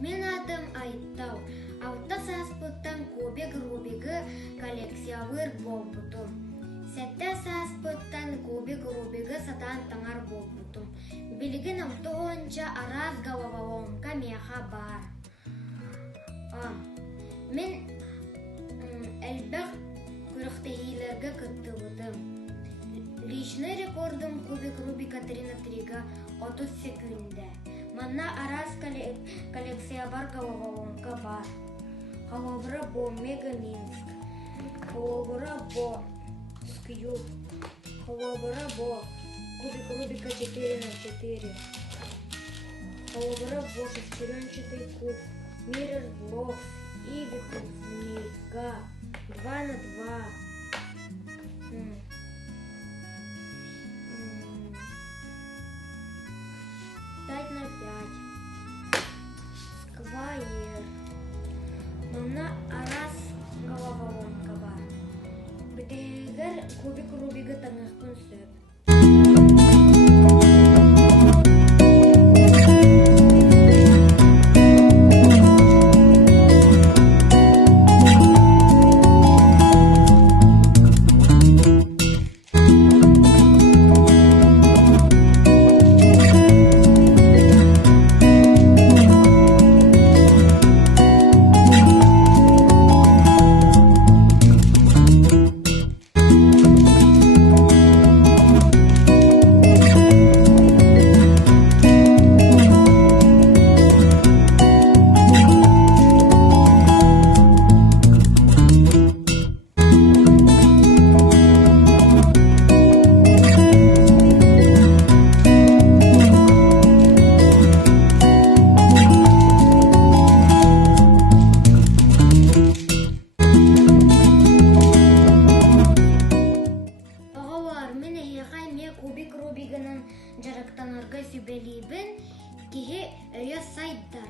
Мен адым Айттау. Авта сааспыттан кубик рубигі коллекциявыр болбутум. Сәтті сааспыттан кубик рубигі сатан таңар болбутум. Билигин автоғынча араз головоломка меха бар. Мен әлбәқ күріқтейілерге күттігідім. Личный рекордым кубик рубика 3×3 30 секунда. Манна араз коллекция бар головоломка бар. Халобра бо Мега Минск. Халобра бо Скьюб. Халобра бо кубик рубика 4×4. Халобра бо шестеренчатый куб. Mirror Blocks, Ивикус, Змейка, 2×2. 5×5. Сквайр. Мана араз головоломка бар. Бітегер кубик рубигі таңықпын сөп. Кубик рубигінің жарықтанарға сөбелейбін, кеге өйе сайттар.